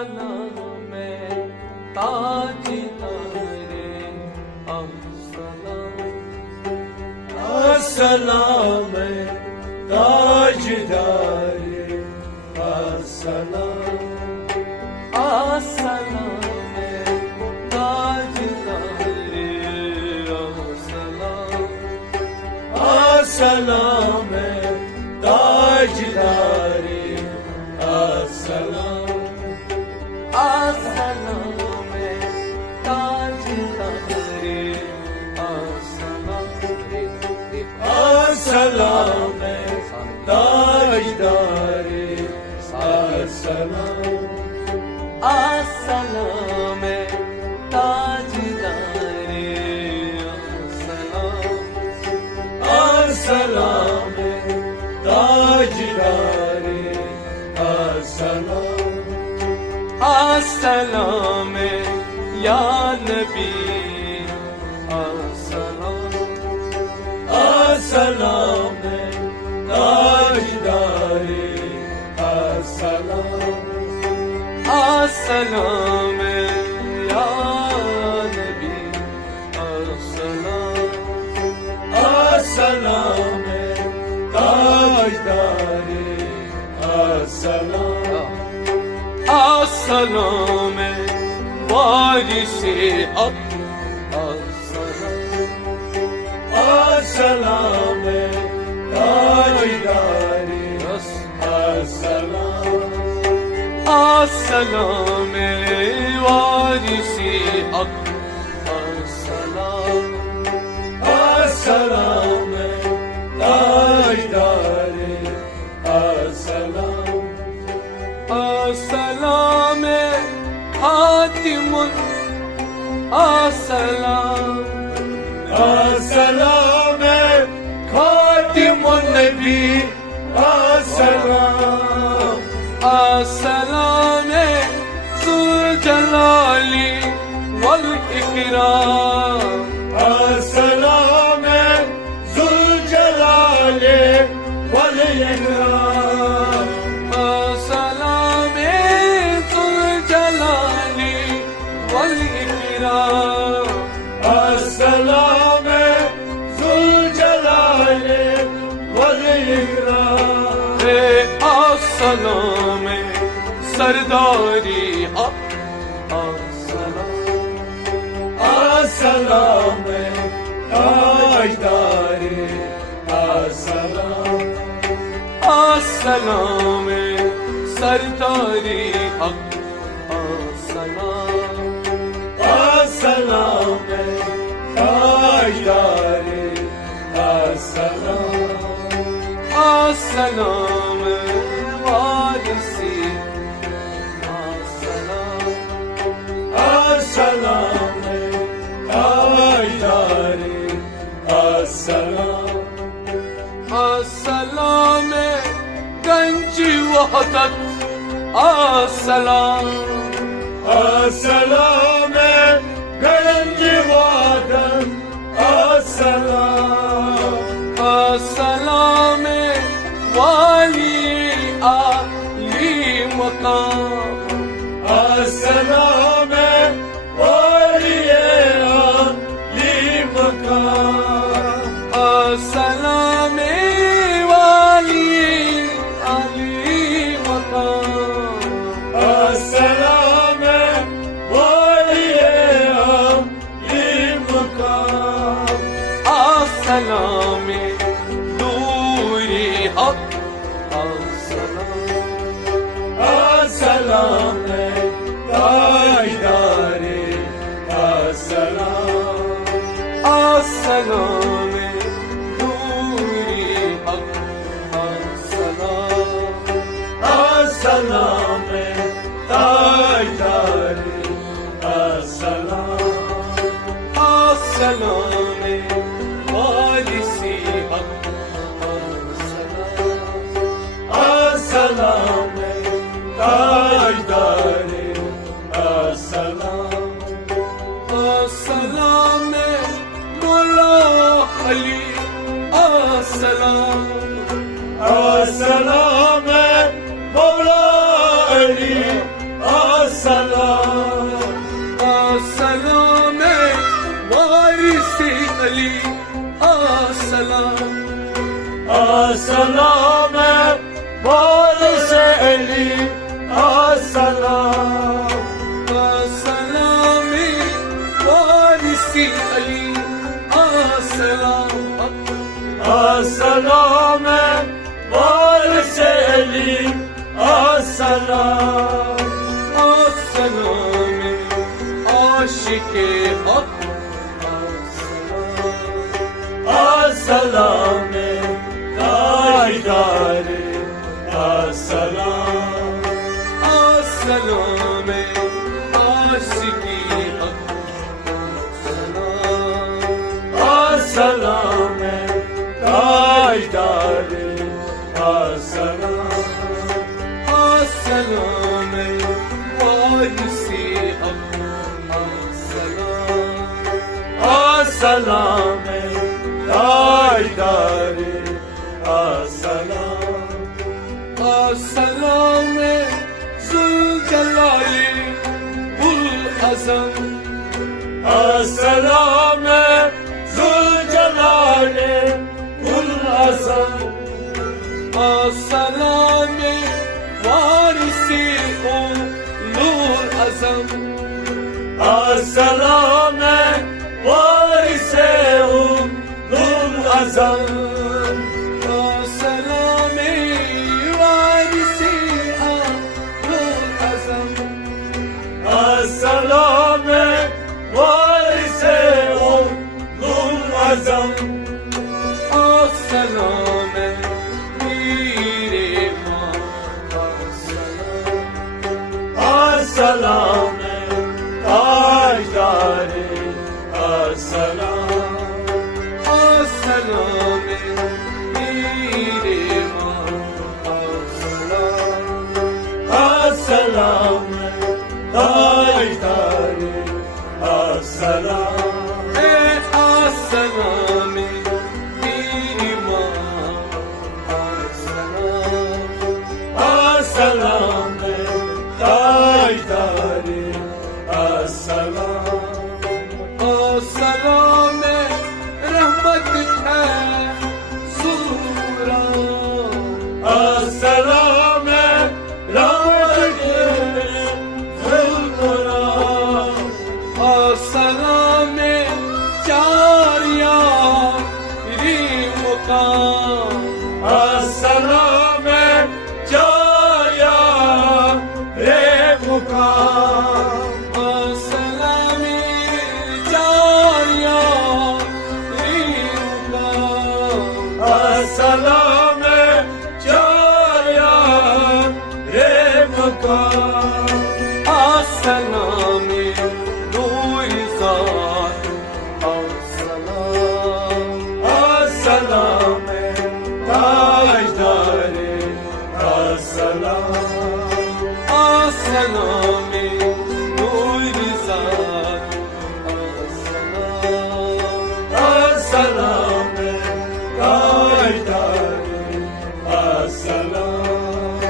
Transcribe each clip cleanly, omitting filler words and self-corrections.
अस्सलाम ताजदारे अस्सलाम, अस्सलाम ताजदारे अस्सलाम, अस्सलाम ताजदारे अस्सलाम, अस्सलाम ताजदारे अस्सलाम, अस्सलाम ताजदारे अस्सलाम, अस्सलाम ताजदारे अस्सलाम, अस्सलाम ताजदारे अस्सलाम, अस्सलाम ताजदारे अस्सलाम, अस्सलाम या नबी अस्सलाम, अस्सलाम ताजदारे अस्सलाम, अस्सलाम या नबी अस्सलाम, अस्सलाम ताजदारे अस्सलाम, अस्सलाम वारिसे हक अस्सलाम, अस्सलाम ताजदारे अस्सलाम, अस्सलाम वारिसे हक अस्सलाम, अस्सलाम ताजदारे अस्सलाम, अस्सलाम खातिमुल अस्सलाम, अस्सलाम खातिमुन नबी अस्सलाम, अस्सलाम ज़ुल जलाली वल इकराम, अस्सलाम ज़ुल जलाले वल इकराम, अस्सलाम ज़ुल जलाली वल इकराम, अस्सलाम ज़ुल जलाले वल इकराम, अस्सलाम सरदारी हक अस्सलाम, अस्सलाम ताजदारे अस्सलाम, अस्सलाम सरदारी हक अस्सलाम, अस्सलाम ताजदारे अस्सलाम, अस्सलाम वारिसे अस्सलाम, अस्सलाम ताजदारे अस्सलाम, अस्सलाम गंजी वहदत अस्सलाम, अस्सलाम गंज वादन अस्सलाम, अस्सलाम वाली आली मकाम, अस्सलाम वालिए आली मकाम, अस्सलाम वाली आली मकाम, अस्सलाम वालिए आली मकाम, अस्सलाम नूरी हक अस्सलाम, अस्सलाम ताजदारे السلام وارث علی السلام السلام وارثی علی السلام السلام وارث علی السلام السلام عاشق حق السلام تاجدار السلام السلام عاشق حق السلام تاجدار السلام السلام وارثی حق السلام تاجدار السلام السلام ذوالجلال العظم السلام ذوالجلال العظم السلام وارثی العظم السلام وارث العظم السلام وارثی العظم السلام وارث العظم السلام میر ما السلام تاجدار السلام السلام میر ما السلام تاجدار السلام السلام میر ما السلام تاجدار السلام السلام رحمت ہے سورا السلام رحمت القرآن السلام جاریاری مقام السلام جایا رے مقام السلام جاریاری مقام السلام جایا رے مقام السلام نور ذات السلام السلام تاجدار السلام السلام نور ذات السلام السلام تاجدار السلام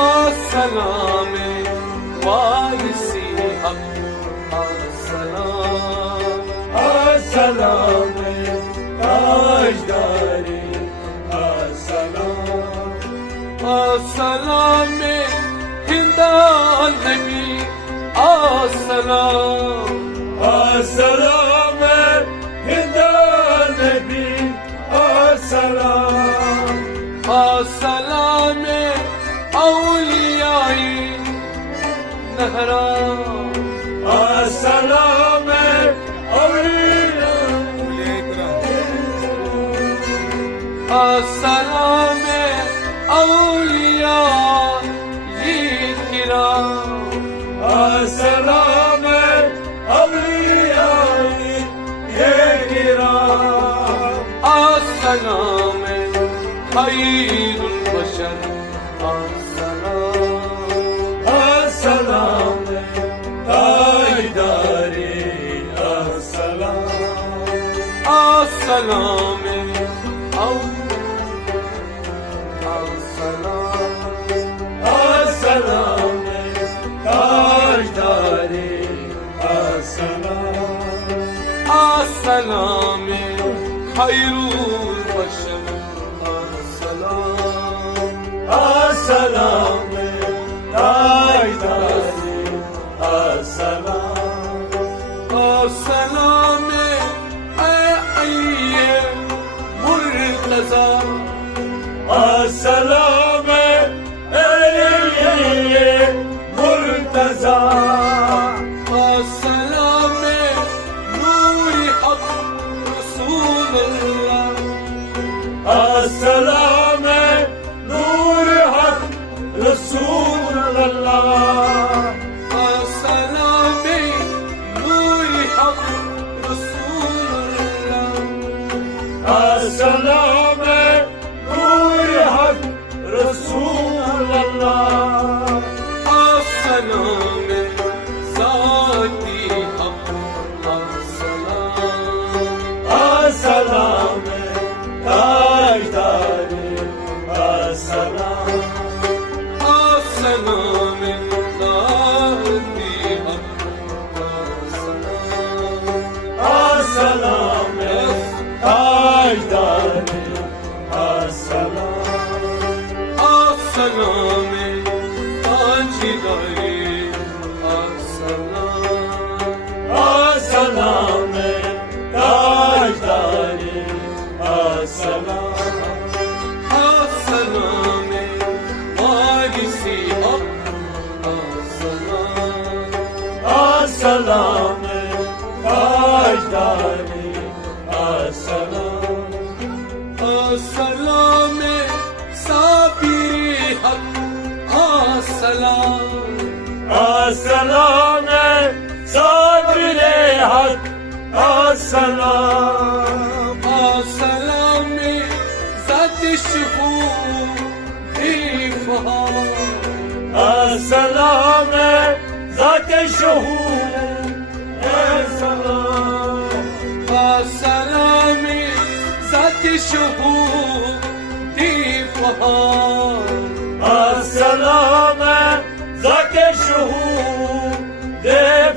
السلام وارثی حق السلام السلام تاجدار السلام السلام ہندال نبی السلام السلام هند النبي السلام السلام اولیاء نہران السلام السلام اولیاء کرام السلام أولياء الكرام السلام خير البشر السلام السلام تاجداري السلام السلام السلام تاجداري السلام السلام خير البشر السلام अस्सलाम अय्ये मुर्तज़ा अस्सलाम अय्ये मुर्तज़ा अस्सलाम नूर हक रसूलुल्लाह अस्सलाम नूर हक रसूलुल्लाह अस्सलाम नूर हक रसूलुल्लाह अस्सलाम नूर हक रसूलुल्लाह अस्सलाम ज़ाती हक अस्सलाम अस्सलाम ताजदारे अस्सलाम अस्सलाम ज़ाती हक अस्सलाम अस्सलाम ताजदारे अस्सलाम अस्सलाम ताजदारे अस्सलाम अस्सलाम ताजदारे अस्सलाम अस्सलाम वारिसी हक अस्सलाम अस्सलाम ताजदारे अस्सलाम अस्सलाम साबिरी हक अस्सलाम अस्सलाम साबिरे हक अस्सलाम अस्सलाम ज़ात शुहूर इफ़हार अस्सलाम ज़ात शुहूर अस्सलाम अस्सलाम ज़ात शुहूर इफ़हार अस्सलाम ज़ात शुहूर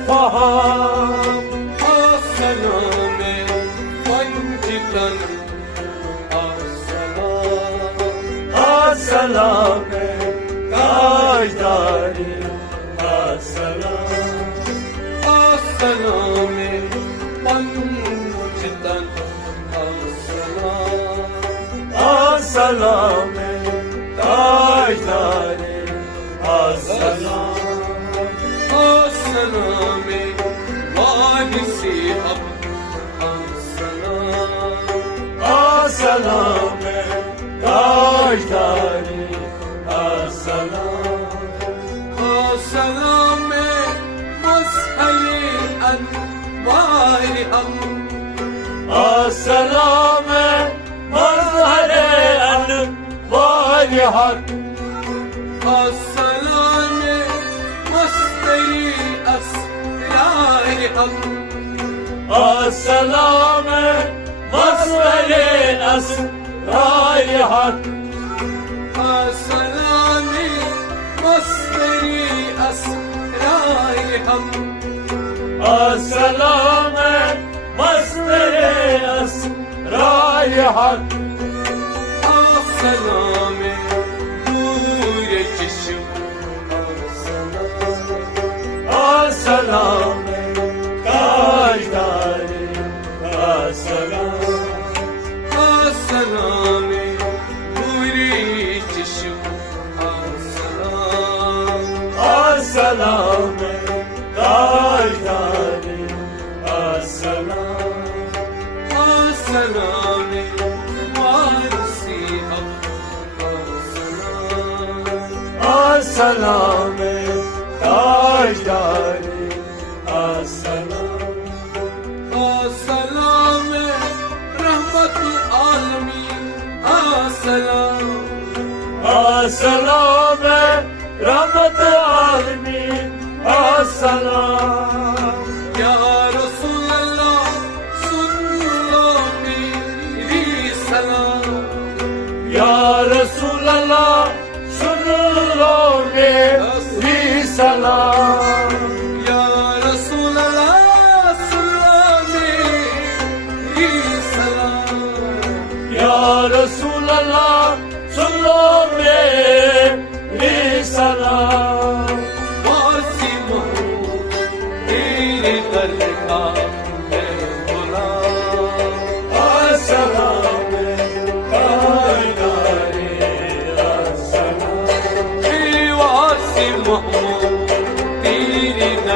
फहाम अस्सलाम पंजितन अस्सलाम अस्सलाम ताजदारी अस्सलाम अस्सलाम पंजितन अस्सलाम अस्सलाम ताजदारी अस्सलाम अस्सलाम वारिसी हक अस्सलाम अस्सलाम ताजदारी अस्सलाम अस्सलाम मज़हरी अनवार हक अस्सलाम मज़हर अनवार हक अस्सलाम मस्तरी अस्रार हक अस्सलाम मज़हर असरार हक अस्सलाम मस्तरी अस्रार हक अस्सलाम मज़हर असरार हक अस्सलाम नूर चश्म अस्सलाम अस्सलाम ताजदारी अस्सलाम अस्सलाम नूरी चश्म अस्सलाम अस्सलाम ताजदारी अस्सलाम अस्सलाम वारिसी हक अस्सलाम अस्सलाम ताजदारी अस्सलाम अस्सलाम रहमत आलमीन अस्सलाम अस्सलाम रहमत आलमीन अस्सलाम या रसूल अल्लाह सुन लो मेरी सलाम या रसूल अल्लाह सुन लो मेरी सलाम या रसूल अल्लाह सुन लो मेरी सलाम या रसूल अल्लाह सुन लो मेरी सलाम वासी महमूद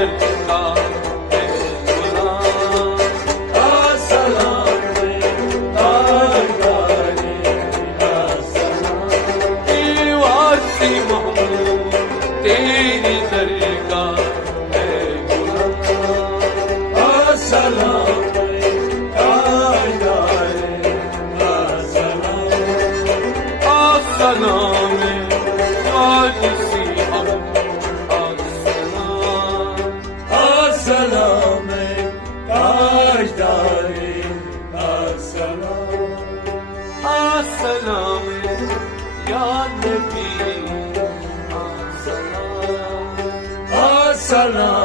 दरगाह है गुलाम। अस्सलाम ताजदारे अस्सलाम वासी महमूद तेरी दरगाह है गुलाम। अस्सलाम ताजदारे अस्सलाम अस्सलाम वासी महमूद अस्सलाम। अस्सलाम ताजदारे अस्सलाम अस्सलाम या नबी अस्सलाम। अस्सलाम